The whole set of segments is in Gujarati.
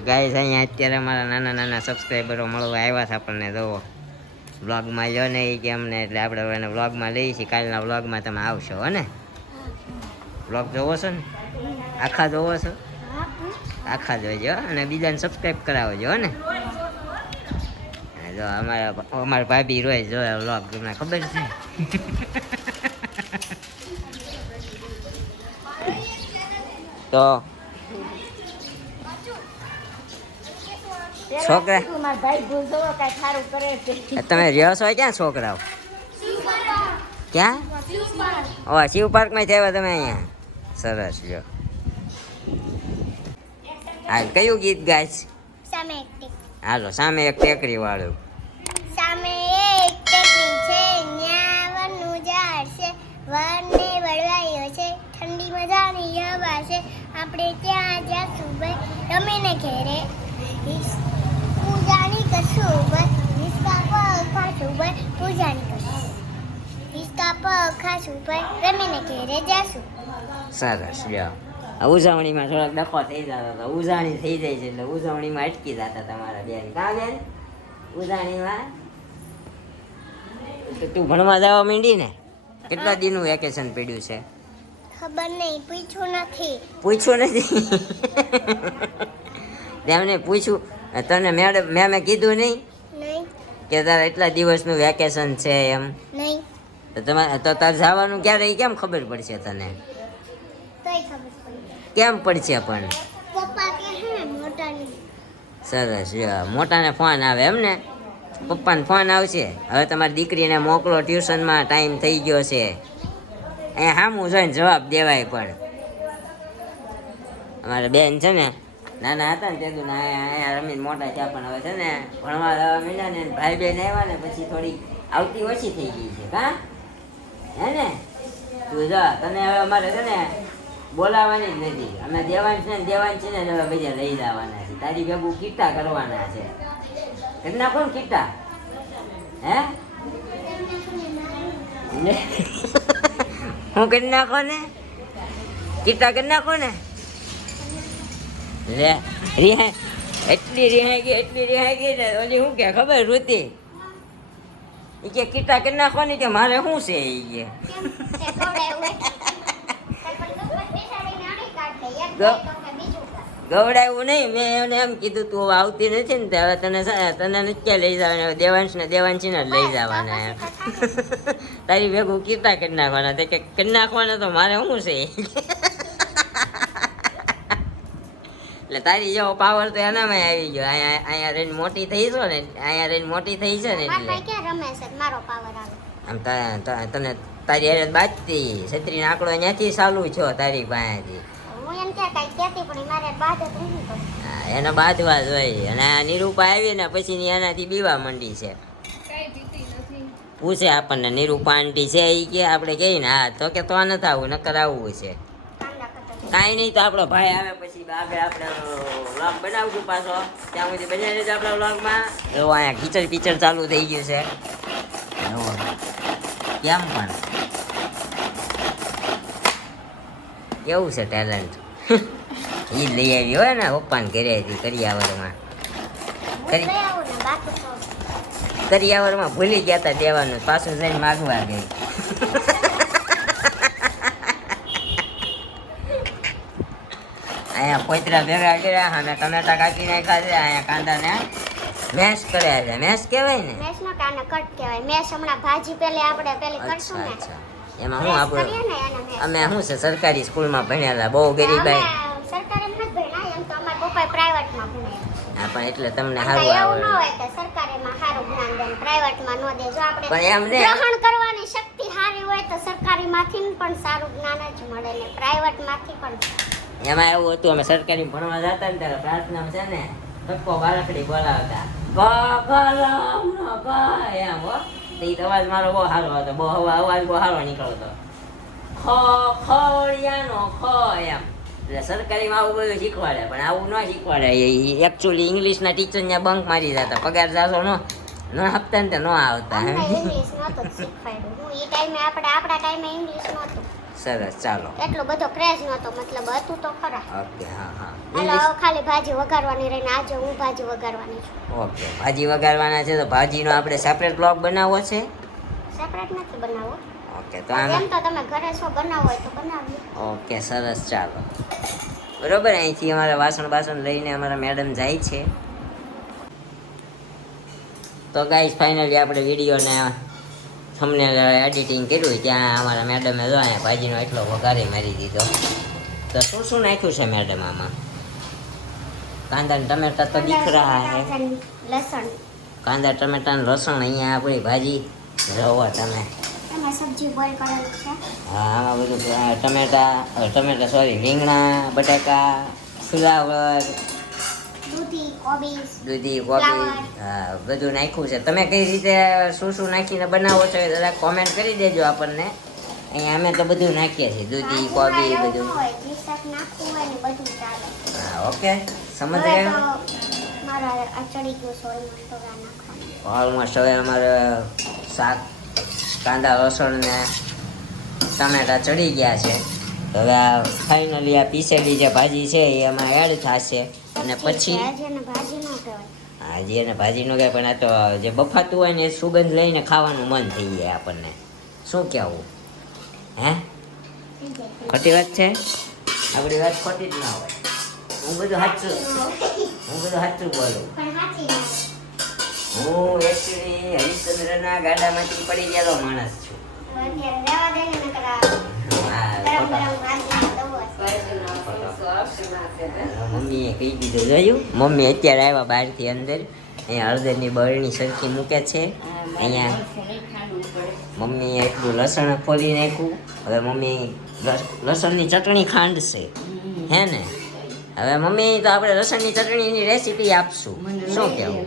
તો ગાઈસ અહીંયા અત્યારે અમારા નાના નાના સબસ્ક્રાઈબરો મળવા આવ્યા છે આપણને જોવો વ્લોગમાં જો ને એ કે અમને એટલે આપણે એને વ્લોગમાં લઈએ છીએ. કાલના વ્લોગમાં તમે આવશો હો ને? વ્લોગ જોવો છો ને? આખા જોવો છો? આખા જોજો અને બીજાને સબસ્ક્રાઈબ કરાવજો હો ને. જો અમારા ભાભી રોજ જોયા વ્લોગ તમને ખબર છે. તો છોકરા તમે રહ્યો છો ક્યાં છોકરાઓ? ક્યાં? ઓ શિવ પાર્ક માં થયા તમે અહીંયા? સરસ લ્યો. હાલ કયું ગીત ગાય? હાલો સામે એક ટેકરી વાળું. સામે એક ટેકરી છે ન્યા વનનું ઝાડ છે વનને વળવાયો છે ઠંડી મજાની હવા છે આપણે ત્યાં જાશું ભાઈ રમીને ઘેરે પૂજાની કરશું ભાઈ હિસકા પગ ખાશું ભાઈ પૂજાની કરશું હિસકા પગ ખાશું ભાઈ રમીને ઘેરે જાશું. સરસ લ્યો. ઉજવણીમાં થોડાક ડખો થઈ જતા હતા. ઉજાણી થઈ જાય છે એટલે ઉજવણીમાં અટકી જતા તમારા બેન. કા બેન? ઉજાણીમાં તો તું ભણવા જવા માંડી ને? કેટલા દિનનું વેકેશન પડ્યું છે? ખબર નહીં, પૂછ્યું નથી. પૂછ્યું નથી? તેમને પૂછ્યું તને મેમે કીધું નહીં નહીં કે તારે એટલા દિવસનું વેકેશન છે એમ? નહીં તો તમારે તો તારે જવાનું ક્યારે કેમ ખબર પડશે તને? તોય ખબર પડી. કેમ પડશે પણ? પપ્પા કે હે મોટાની. સરસ મોટાને ફોન આવે એમ ને? પપ્પાને ફોન આવશે. હવે તમારી દીકરીને મોકલો ટ્યુશનમાં, ટાઈમ થઈ ગયો છે. અહીંયા સામું જોઈને જવાબ દેવાય. પણ અમારા બેન છે ને નાના હતા ને તે અહીંયા રમીને મોટા થયા પણ હવે છે ને ભણવા જવા માંડ્યા ને ભાઈ બેન આવ્યા ને પછી થોડી આવતી ઓછી થઈ ગઈ છે. કા હે ને? તું જા તને હવે અમારે છે ને બોલાવાની જ નથી. અમે દેવાંશ છે ને હવે બીજા લઈ જવાના છે. તારી ભેગું કીટા કરવાના છે. કેટલા કોણ કીટા? હે હું કરી નાખો ને કીટા કરી નાખો ને. લે રિહાઈ એટલી રિહાઈ ગઈ ને ઓલી શું કે ખબર ઋતિ એ કે કીટા કરી નાખો ને કે મારે શું છે એ કે ગવડાવ્યું નહીં. મેં એને એમ કીધું તું આવતી નથી ને હવે તને નથી ક્યાં લઈ જવાના? દેવાંશને જ લઈ જવાના એમ. તારી ભેગું કીતા કરી નાખવાના. તે કે કરી નાખવાના તો મારે શું છે? એટલે તારી જેવો પાવર તો એનામાં આવી ગયો. અહીંયા રહીને મોટી થઈ છો ને, છે ને એટલે આમ તને તારી હારે બાજતી છત્રીનો આંકડો ત્યાંથી ચાલુ છો તારી પાસેથી. એને બાંધવા જોઈએ. અને આ નિરૂપા આવી ને પછી એનાથી બીવા મંડી છે. પૂછે આપણને નિરૂપા આંટી છે એ કે આપણે કહીએ ને હા તો કે તો નથી આવું નકર આવવું છે. કાંઈ નહીં તો આપણો ભાઈ આવે પછી આપણે વ્લોગ બનાવશું પાછો. ત્યાં સુધી બનાવી દેજો આપણા વ્લોગમાં. જો અહીંયા કીચડ ચાલુ થઈ ગયું છે. કેમ પણ કેવું છે ટેલેન્ટ? એ લઈ આવી હોય ને પપ્પાને ઘરે કરિયાવરમાં ભૂલી ગયા હતા દેવાનું. પાછું જઈને માગવા ગઈ. અહીંયા પોતરા ભેગા કર્યા અને ટમેટા કાપી નાખ્યા છે. અહીંયા કાંદાને મેશ કર્યા છે. મેશ કહેવાય ને? મેશ નો કાને કટ કહેવાય. મેશ હમણાં ભાજી આપણે કરશું ને એમાં હું આપણે અમે શું છે સરકારી સ્કૂલમાં ભણેલા, બહુ ગરીબાઈ. સરકારી નથી ભણ્યા એમ તો અમારા પપ્પા પ્રાઇવેટમાં ભણ્યા. હા પણ એટલે તમને સારું એવું આવડે. ન હોય કે સરકારીમાં સારું જ્ઞાન દે પ્રાઇવેટમાં ન દે. જો આપણે પણ એમ ને ગ્રહણ કરવાની શક્તિ સારી હોય તો સરકારીમાંથી પણ સારું જ્ઞાન જ મળે ને પ્રાઇવેટમાંથી પણ. એમાં એવું હતું અમે સરકારી ભણવા જતા ને ત્યારે પ્રાર્થના છે ને કક્કો બાળકડી બોલાવતા એમ હો. તો એ અવાજ મારો બહુ સારો હતો. અવાજ બહુ સારો નીકળતો. ખોળિયાનો ખો એમ. એટલે સરકારીમાં આવું બધું શીખવાડે પણ આવું ન શીખવાડે. એકચ્યુઅલી ઇંગ્લિશના ટીચર ત્યાં બંક મારી જતા. પગાર જાતો ન આપતા ને તો ન આવતા. ઇંગ્લિશ નહોતું શીખવાડ્યું. હું એ ટાઈમે આપણા ટાઈમે ઇંગ્લિશ નહોતું. સરસ ચાલો. એટલો બધો ક્રેઝ નહોતો, મતલબ હતું તો ખરા. ઓકે હા હા હાલો હવે ખાલી ભાજી વઘારવાની રહીને આજે હું ભાજી વઘારવાની છું. ઓકે ભાજી વઘારવાના છે તો ભાજીનો આપણે સેપરેટ બ્લોગ બનાવવો છે. સેપરેટ નથી બનાવવો. ઓકે તો એમ આમાં તો તમે ઘરે શું બનાવો હોય તો બનાવીએ. ઓકે સરસ ચાલો. બરોબર, અહીંથી અમારા વાસણ લઈને અમારા મેડમ જાય છે. તો ગાઈસ ફાઇનલી આપણે વિડીયોને થંબનેલ એડિટિંગ કર્યું ત્યાં અમારા મેડમે જો અહીંયા ભાજીનો એટલો વઘારી મારી દીધો. તો શું નાખ્યું છે મેડમ આમાં? કાંદા ને ટમેટા તો દીખ રહા હે. લસણ. કાંદા ટમેટા ને લસણ. અહીંયા આપણી ભાજી જોવો તમે. એમાં સબ્જી બોઇલ કરેલી છે. હા આમાં બધું ટમેટા સોરી રીંગણા, બટાકા, ફુલાવર, દૂધી, કોબી, હા બધું નાખ્યું છે. તમે કઈ રીતે શું નાખીને બનાવો છો જરા કોમેન્ટ કરી દેજો આપણને. અહીંયા અમે તો બધું નાખીએ છીએ, દૂધી, કોબી બધું. હા ઓકે સમજ ગયા. ઓલમોસ્ટ હવે અમારે શાક કાંદા લસણ ને ટમેટા ચડી ગયા છે. તો હવે આ ફાઇનલી આ પીસેલી જે ભાજી છે એ એમાં એડ થશે અને પછી હાજી એને ભાજી નો કહે પણ આ તો જે બફાતું હોય ને એ સુગંધ લઈને ખાવાનું મન થઈ જાય આપણને. શું કહેવું હે? ખોટી વાત છે? આપણી વાત ખોટી જ ના હોય. હું બધું સાચું બોલું. હું એકચ્યુઅલી હરિશ્ચંદ્રના ગાડામાંથી પડી ગયેલો માણસ છું. મમ્મીએ કહી દીધું જોયું. મમ્મી અત્યારે આવ્યા બહારથી અંદર. અહીંયા હળદરની બરણી સરખી મૂકે છે. અહીંયા મમ્મીએ એટલું લસણ ફોલી નાખ્યું. હવે મમ્મી લસણની ચટણી ખાંડશે હે ને? હવે મમ્મી તો આપણે લસણની ચટણીની રેસીપી આપશું. શું કહેવું?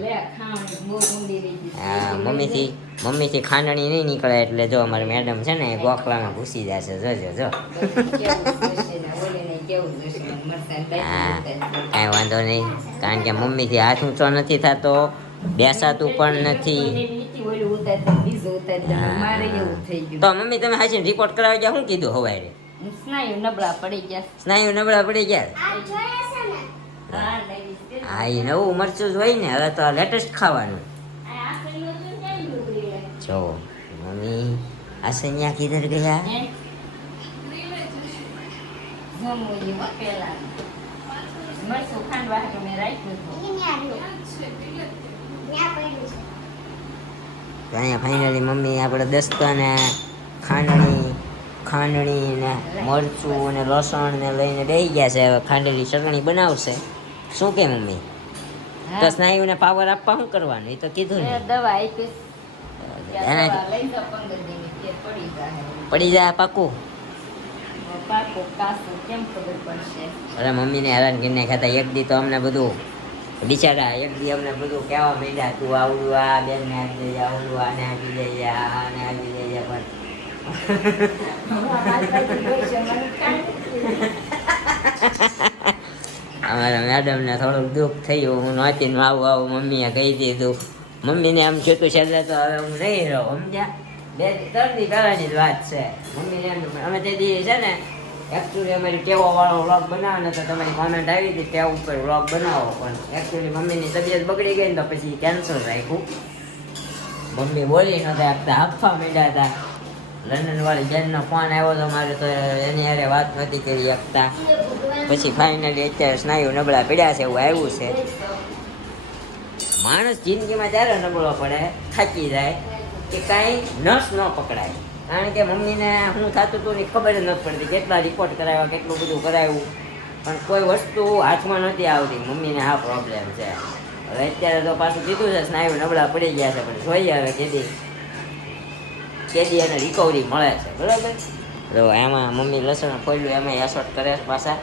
હા મમ્મીથી ખાંડણી નહીં નીકળે એટલે જો અમારી મેડમ છે ને એ ગોખલામાં ઘૂસી જશે. જો હા કાંઈ વાંધો નહીં, કારણ કે મમ્મીથી હાથ ઊંચો નથી થતો, બેસાતું પણ નથી. તો મમ્મી તમે હાચીને રિપોર્ટ કરાવી ગયા શું કીધું હવારે? સ્નાયુ નબળા પડી ગયા. હા એ નવું મરચું જ હોય ને. હવે તો લેટેસ્ટ ખાવાનું. જો મમ્મી આસન્યા કિધર ગયા? અહીંયા ફાઇનલી મમ્મી આપણે દસ્તા ને ખાંડણી ને મરચું અને લસણ ને લઈને બેસી ગયા છે. હવે ખાંડેલી ચટણી બનાવશે. શું કે મમ્મી? તો સ્નાયુને પાવર આપવા શું કરવાનું એ તો કીધું ને. દવા પડી જાય પાકું. અરે મમ્મીને હેરાન કરીને ખાતા એક દી તો અમને બધું બિચારા અમને બધું કહેવા માંડ્યા તું આવડું આ બેન ને આપી દઈ, આવડું આને આપી દઈ, આને આપી દઈ. અમારા મેડમને થોડુંક દુઃખ થયું. હું નહોતી ને આવું મમ્મીએ કહી દીધું. મમ્મીને આમ જોતું છે એટલે તો હવે હું રહી રહ્યો સમજ્યા. 2-3 દી પહેલાની જ વાત છે. મમ્મીને એમ અમે તે દી છે ને એકચ્યુઅલી અમારી ટેવોવાળો વ્લોગ બનાવો ને તો તમારી કોમેન્ટ આવી હતી ટેવ ઉપર વ્લોગ બનાવો, પણ એકચ્યુઅલી મમ્મીની તબિયત બગડી ગઈ ને તો પછી કેન્સલ રાખ્યું. મમ્મી બોલી નહોતા આપતા, આપવા માંડ્યા હતા. લંડનવાળી બેનનો ફોન આવ્યો તો મારે તો એની હારે વાત નથી કરી શકતા. પછી ફાઇનલી અત્યારે સ્નાયુ નબળા પડ્યા છે એવું આવ્યું છે. માણસ જિંદગીમાં ત્યારે નબળો પડે થાકી જાય કે કાંઈ નસ ન પકડાય. કારણ કે મમ્મીને શું થતું હતું ને ખબર જ નથી પડતી. કેટલા રિપોર્ટ કરાવ્યા, કેટલું બધું કરાવ્યું, પણ કોઈ વસ્તુ હાથમાં નથી આવતી. મમ્મીને આ પ્રોબ્લેમ છે. હવે અત્યારે તો પાછું કીધું છે સ્નાયુ નબળા પડી ગયા છે, પણ જોઈએ હવે કેદી એને રિકવરી મળે છે. બરાબર. તો એમાં મમ્મી લસણ ખોલ્યું એમાં એસોટ કરે પાછા.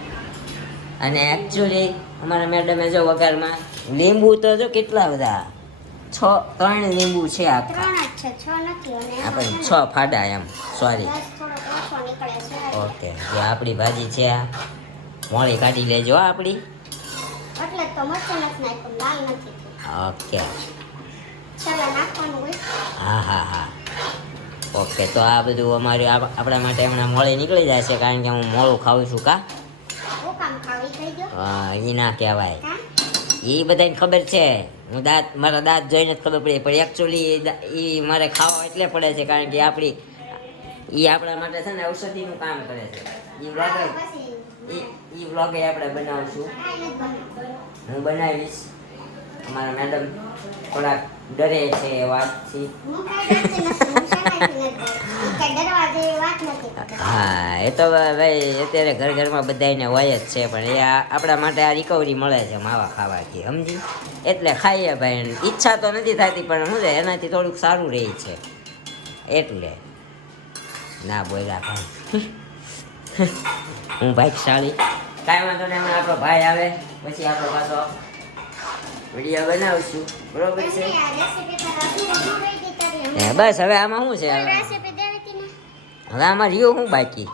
અને એકચ્યુઅલી અમારા મેડમે જો વઘારમાં લીંબુ તો જો કેટલા બધા 3 લીંબુ છે આખા. આપણે 6 ફાડા એમ સોરી. ઓકે જો આપણી ભાજી છે આ મોળી કાઢી લેજો આપણી. ઓકે હા ઓકે, તો આ બધું અમારી આપણા માટે હમણાં મોડે નીકળી જાય છે, કારણ કે હું મોડું ખાઉં છું. કા હું કામ ખાવી થઈ ગયો હા, એ ના કહેવાય. હા એ બધાને ખબર છે. હું મારા દાંત જોઈને જ ખબર પડી, પણ એકચ્યુઅલી એ મારે ખાવા એટલે પડે છે, કારણ કે આપણા માટે છે ને ઔષધિનું કામ કરે છે. એ વ્લોગે આપણે બનાવશું, હું બનાવીશ. અમારા મેડમ થોડાક ડરે છે એ વાતથી. હા, એ તો ભાઈ અત્યારે ઘરમાં બધાને હોય જ છે, પણ એ આપણા માટે આ રિકવરી મળે છે માવા ખાવાથી, સમજી? એટલે ખાઈએ ભાઈ. ઈચ્છા તો નથી થતી, પણ શું છે એનાથી થોડુંક સારું રહે છે, એટલે ના બોલ્યા ભાઈ. હું ભાગશાળી. કાંઈ વાંધો નહીં, હમણાં આપણો ભાઈ આવે પછી આપણો પાછો વિડીયો બનાવશું, બરોબર છે? બસ હવે આમાં શું છે, હવે આમાં રહ્યું શું બાકી?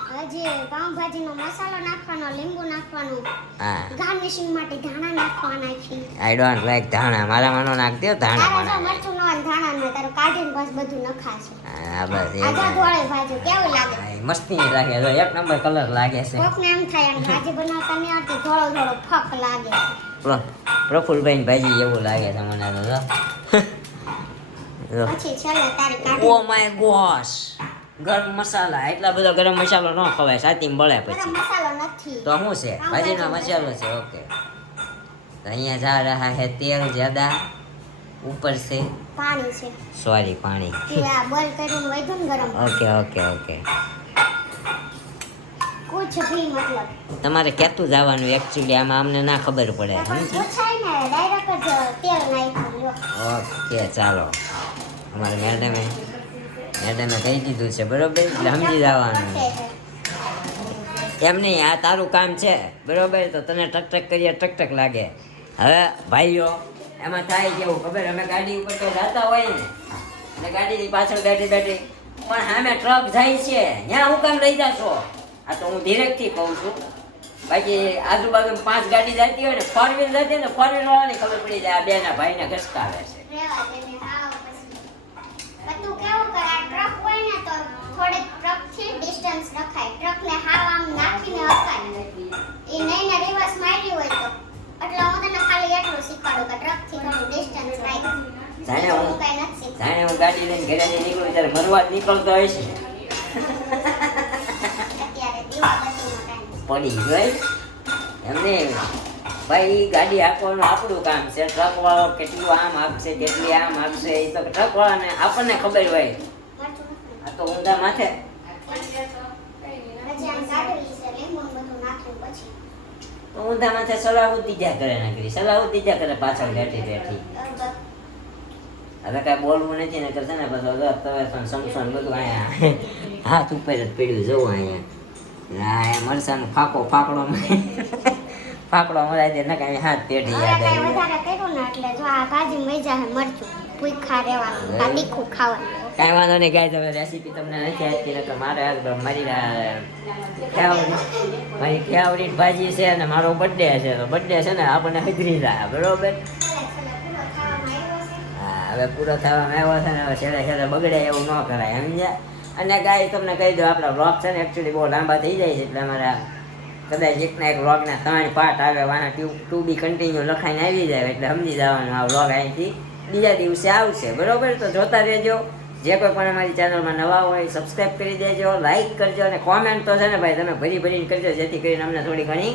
પાઉંભાજીનો મસાલો નાખવાનો, લીંબુ નાખવાનું, હા, ગાર્નિશિંગ માટે ધાણા નાખવાના છે. આઈ ડોન્ટ લાઈક ધાણા. મારા માનો નાખ દો ધાણા. તારો જો મરચું નો અને ધાણા નો તારો કાઢીને બસ બધું નખાશે. હા, બસ એ આજા ધોળે ભાજી કેવું લાગે? મસ્તી લાગે, જો એક નંબર કલર લાગે છે. કોકને એમ થાય અને ભાજી બનાવતા નહીં આવતી, થોડો થોડો ફક લાગે. પ્રફુલભાઈ ભાજી એવું લાગે છે મને તો. પછી છેલ્લે તારી કાઢી. ઓ માય ગોશ, ગરમ મસાલા. એટલા બધો ગરમ મસાલો ન ખવાય, સાતીમાં બળે ગરમ પછી. મસાલો નથી. તો શું છે? ભાજીનો મસાલો છે. ઓકે, તો અહીંયા જા રહા હે તેલ જ્યાદા, ઉપર છે પાણી છે. સોરી, પાણી. કે આ બોઇલ કરીને વધુ ને ગરમ. Okay okay okay. કુછ ભી મતલબ તમારે ક્યાંતું જવાનું એકચ્યુઅલી? આમાં અમને ના ખબર પડે. પણ પૂછાય ને ડાયરેક્ટ જ તેલ નાખ્યું લ્યો. ઓકે, ચાલો. અમારે મેડમે કહી દીધું છે, બરોબર? એટલે સમજી જવાનું. એમ નહીં, આ તારું કામ છે, બરોબર? તો તને ટક કરીએ ટક લાગે. હવે ભાઈઓ એમાં થાય કેવું ખબર? અમે ગાડી ઉપર તો જતા હોય ને, અને ગાડીની પાછળ બેઠી પણ સામે ટ્રક જાય છે, ત્યાં હું કામ લઈ જાશો? આ તો હું ડિરેક્ટથી કહું છું. બાકી આજુબાજુ 5 ગાડી જતી હોય ને, 4 વ્હીલ જતી હોય ને, 4 વ્હીલ વાળાને ખબર પડી જાય આ બેના ભાઈને ઘસકાવે છે. રેવા દે ને હાવ પછી. બધું કેવું કરે આ ટ્રક હોય ને તો થોડેક ટ્રક થી ડિસ્ટન્સ રખાય. ટ્રક ને હાવ આમ નાખીને હકાય. એ નહીં ને રિવર્સ મારી હોય તો એટલે હું તને ખાલી એટલું શીખવાડું કે ટ્રક થી થોડું ડિસ્ટન્સ રાખ. જાણે હું કઈ નથી શીખવાડું. જાણે હું ગાડી લઈને ઘરેથી નીકળું ત્યારે મરવા જ નીકળતો હોય છે. અત્યારે દીવાબત્તીનો ટાઈમ પડી ગઈ એમને ભાઈ. ગાડી હાંકવાનું આપણું કામ છે. ટ્રક વાળો કેટલું આમ આપશે, કેટલી આમ આપશે, એ તો ટ્રક વાળાને આપણને ખબર હોય. આ તો ઊંધા માથે તો ઊંધા માથે સલાહુદ્દીજા કરે નાખી. સલાહુદ્દીજા કરે પાછળ બેઠી. હવે કાંઈ બોલવું નથી ને કરશે ને બધું તમે સમસોન બધું અહીંયા હાથ ઉપર જ પડ્યું. જવું અહીંયા મરસાનો ફાકડો મરાય દે ને કાંઈ હાથ પેઢી યાદ આવી. વધારે કર્યું ને એટલે જો આ ભાજી મજા હે મરચું ભૂખા રહેવાનું, આ તીખું ખાવાનું. કાંઈ વાંધો નહીં ગાય. તમે રેસીપી તમને નથી આપતી ને તો મારે મારી ફેવરિટ ભાજી છે અને મારો બર્થડે છે. તો બર્થડે છે ને આપણને હજરી જાય, બરોબર? હા, હવે પૂરો થવામાં આવ્યો છે ને, હવે છેલ્લે બગડે એવું ન કરાય, સમજ્યા? અને ગાય તમને કહી દો, આપણા વ્લોગ છે ને એકચ્યુઅલી બહુ લાંબા થઈ જાય છે, એટલે અમારા કદાચ એકના એક વ્લોગના 3 પાર્ટ આવે, વાના ટુ બી કન્ટિન્યુ લખાઈને આવી જાય, એટલે સમજી જવાનું આ વ્લોગ અહીંથી બીજા દિવસે આવશે, બરોબર? તો જોતા રહેજો. જે કોઈ પણ અમારી ચેનલમાં નવા હોય સબસ્ક્રાઈબ કરી દેજો, લાઈક કરજો, અને કોમેન્ટ તો છે ને ભાઈ તમે ભરીને કરજો, જેથી કરીને અમને થોડી ઘણી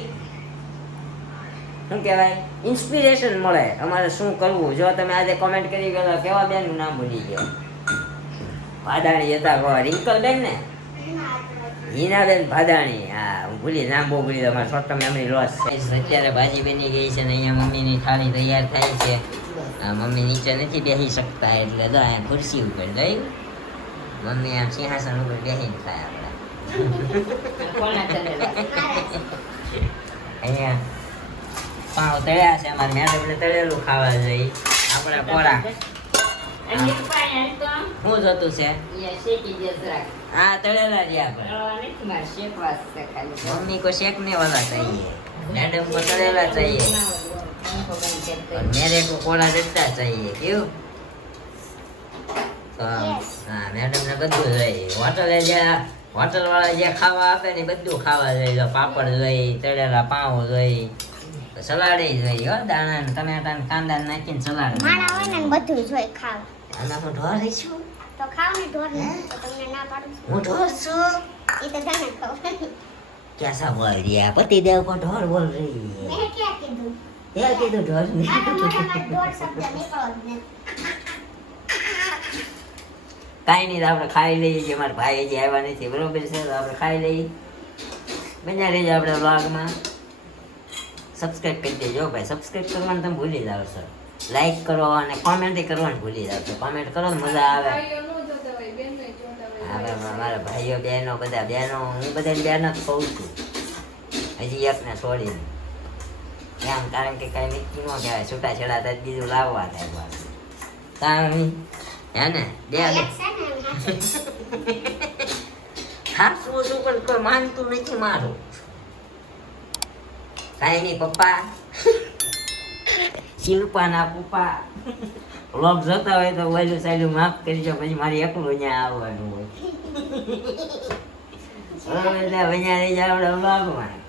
શું કહેવાય ઇન્સ્પિરેશન મળે અમારે શું કરવું. જો તમે આજે કોમેન્ટ કરી ગયો કેવા બેનનું નામ ભૂલી ગયો? ભાદાણી હતા, રિંકલબેન ને, હિનાબેન ભાદાણી. હા, હું નામ બહુ ભૂલી અમારે શોર્ટ ટર્મ મેમરી લોસ છે. અત્યારે ભાજી બની ગઈ છે ને અહીંયા મમ્મીની થાળી તૈયાર થાય છે. મમ્મી નીચે નથી બેસી શકતા, એટલે તો અહીંયા ખુરશી ઉપર જઈ મમ્મી આમ સિંહાસન ઉપર બેસીને ખાય. આપણે અહીંયા પાવ તળ્યા છે અમારે મેડમને તળેલું ખાવા જઈ. આપણા પોળા શું જતું છે? હા, તળેલા રહ્યા મમ્મી કો શેકને વાલા चाहिए, मैडम को तळेला चाहिए और मेरे को कोड़ा डंडा चाहिए. क्यों? तो હા મેડમ ને બધું જોઈએ હોટલ વાળા જે ખાવા આપે ને એ બધું ખાવા જોઈએ જો પાપડ જોઈએ તળેલા પાઉં જોઈએ સલાડ જોઈએ હો દાણા ને ટમેટા ને કાંદા ને નાખીને સલાડ માણા હોય ને બધું જોઈ ખાવ આમાં હું ઢોર છું તો ખાવ ને ઢોર ને તો તમને ના પાડું છું. હું ઢોર છું એ તો તને ખાવ कैसा बोल दिया पतिदेव को ढोर बोल रही है મેં ક્યાં કીધું क्या कीधु ढोर ने મારા મોઢામાં ઢોર શબ્દ નીકળો જ નહીં. કાંઈ નહીં તો આપણે ખાઈ લઈએ જે મારા ભાઈ જે આવ્યા નથી બરોબર છે તો આપણે ખાઈ લઈએ બન્યા રહેજો આપણે વ્લોગમાં સબસ્ક્રાઈબ કરી દેજો ભાઈ સબસ્ક્રાઈબ કરવાનું તમે ભૂલી જાઓ સર લાઈક કરો અને કોમેન્ટ કરવાનું ભૂલી જાઓ તો કોમેન્ટ કરો ને મજા આવે હવે મારા ભાઈઓ બહેનો બધા બહેનો હું બધાની બહેનો જ કહું છું હજી એકને છોડીને એમ કારણ કે કાંઈ નક્કી ન કહેવાય છૂટાછેડા થાય બીજું લાવવા થાય પાછું તાણી હે ને બે એક છે ને એમ હાચું. હાસું છું પણ કોઈ માનતું નથી મારું કાંઈ નહીં પપ્પા શિલ્પાના પપ્પા વ્લોગ જોતા હોય તો વહેલું સાયલું માફ કરજો પછી મારી એકલું અહીંયા આવવાનું હોય બરાબર એટલે અહીંયા રહી જાય આપણે વ્લોગમાં